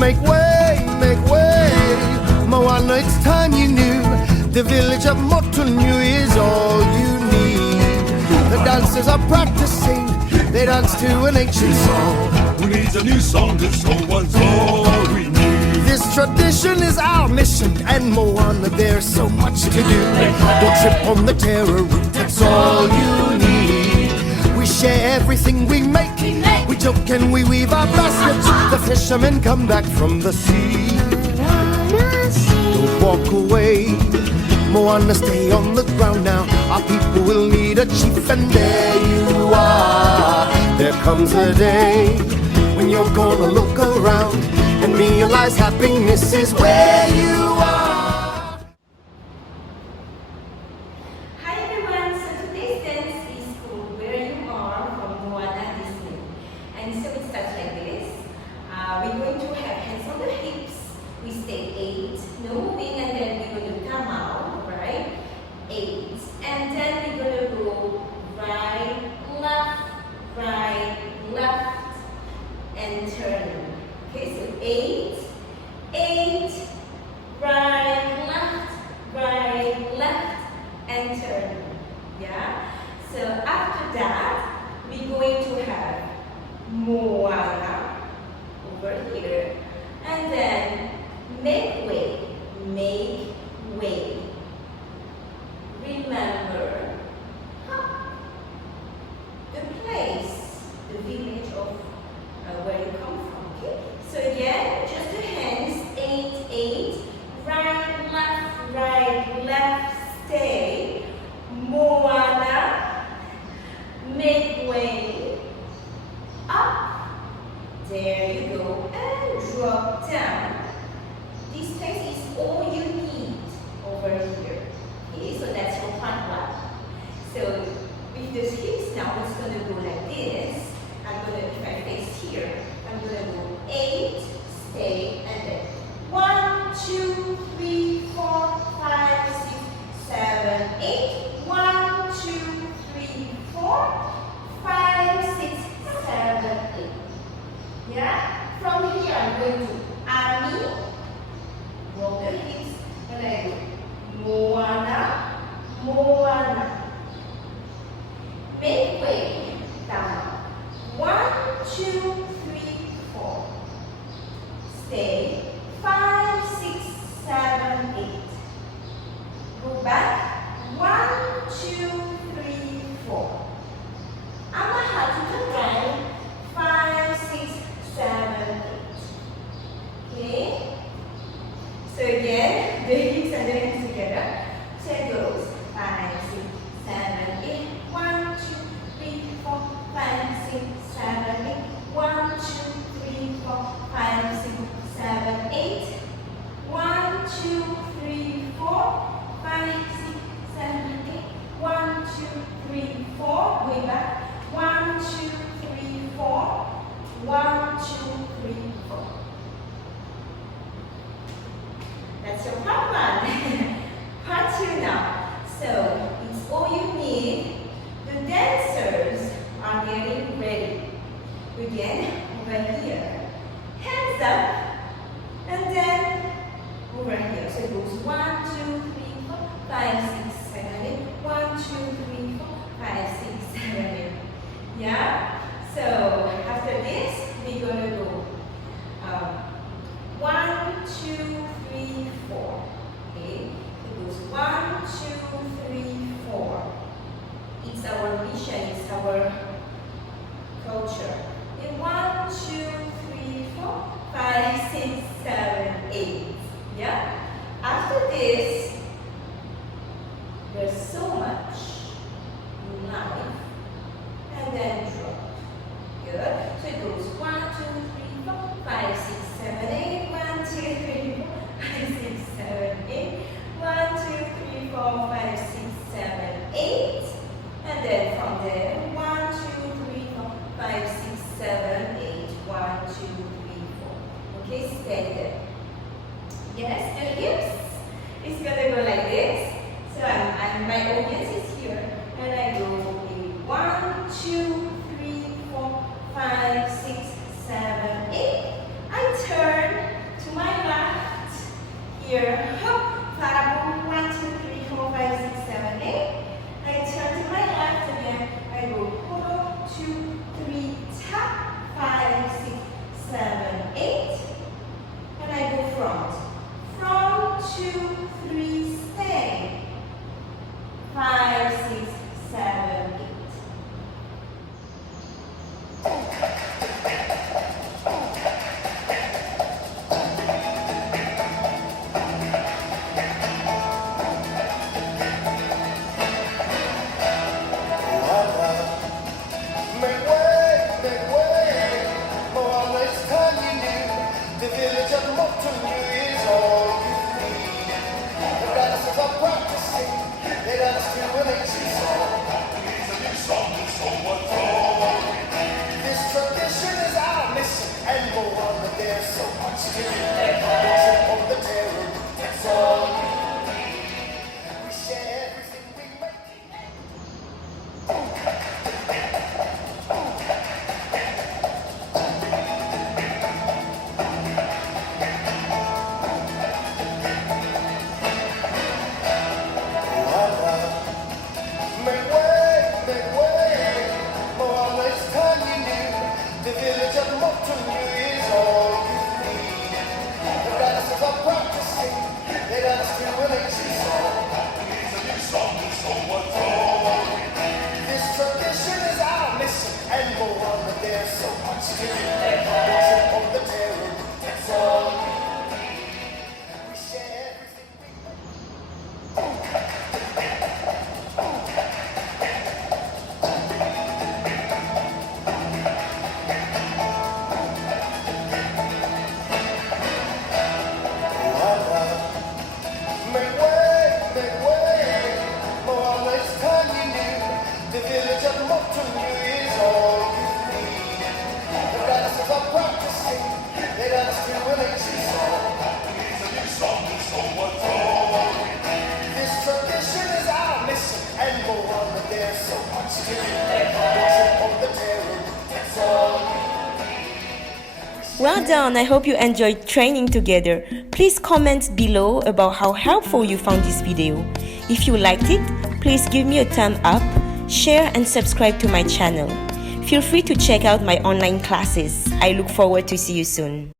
Make way, make way. Moana, it's time you knew. The village of Motunui is all you need. The dancers are practicing. They dance to an ancient song. Who needs a new song? This old one's all we need. This tradition is our mission, and Moana, there's so much to do. Don't trip on the terror route, that's all you need. We share everything we make. We joke and we weave our baskets. The fishermen come back from the sea. Don't walk away, Moana, stay on the ground now. Our people will need a chief, and there you are. There comes a day when you're gonna look around and realize happiness is where you are. Hi everyone, so today's dance is called Where You Are from Moana Disney. And so it starts like this. We're going to have hands on the hips. We stay 8, no moving, and then we're going to come out, right? 8. And then we're going to go right, left, and turn. Okay, so 8, right, left, and turn. Yeah? So after that, we're going to have Moana over here. And then make way. Remember the place, the village of where you come from. Okay? So again, just the hands, 8, right, left, stay. Moana, make way, up, there you go, and drop down. This place is all you need over here. Okay, so that's your part 1. So with those hips now, it's going to go like this. I'm going to, if I face here, I'm going to go 8, stay, and then 1, 2, 3, 4, 5, 6, 7, 8. 1, 2, 3, 4, 5, 6, 7, 8. Yeah? From here, I'm going to Ami, roll the hips, and I go Moana. Make way, down. 1, 2, 3, 4. Stay. 5, 6, 7, 8. Go back. 1, 2, 3, 4. Amaha to the right. 5, 6, 7, 8. Okay? So again, the hips and the hands together. So it goes 5, 6, 7, 8. 1, 2, 3, 4, 5, 6, 7, 8. 1, 2, 3, 4, 5, 6, 7, 8. 1, 2, 3, 4, 5, 6, 7, 8. 1, 2, 3, 4. Way back. 1, 2, 3, 4. 1, 2, 3, 4. That's your part 1. Part 2 now. So it's all you need. The dancers are getting ready. Again, over here. Hands up. And then over here. So it goes 1, 2, 3, 4, 5, 6, 7, 8. 1, 2, 3, 4, 5, 6, 7, 8. Yeah? So after this, we're going to go 1, 2, 3, 4. Okay? It goes 1, 2, 3, 4. It's our mission, it's our culture. Okay, 1, 2, 3, 4, 5, 6, 7, 8. Yeah? After this, there's so much in life. And then drop. Good. So it goes 1, 2, 3, 4, 5, 6, 7, 8. 1, 2, 3, 4, 5, 6, 7, 8. 1, 2, 3, 4, 5, 6, 7, 8. And then from there, 1, 2, 3, 4, 5, 6, 7, 8. 1, 2, 3, 4. Okay, stay there. Yes, the hips is gonna go like this. So my audience is here, and I go 1, 2, 3, 4, 5, 6, 7, 8. I turn there's so much to do. Don't trip on the terror route, that's all you need. We share everything we make. Make way, for this time you knew the village of Motungu is all you need. The dancers are practicing, they dance to an ancient song. It's a new song, and so what's wrong? This tradition is our mission, and go on, but there's so much to do. Don't trip on the terror route, that's all you need. We share everything we Make way, for this time you knew the village of Motungu is all you need. The dancers are practicing, they dance to an ancient song. It's a new song, and so what's wrong? This tradition is our mission, and go on, but there's so much to do. Don't trip on the terror route, that's all you need. Well done, I hope you enjoyed training together. Please comment below about how helpful you found this video. If you liked it, please give me a thumb up, share and subscribe to my channel. Feel free to check out my online classes. I look forward to see you soon.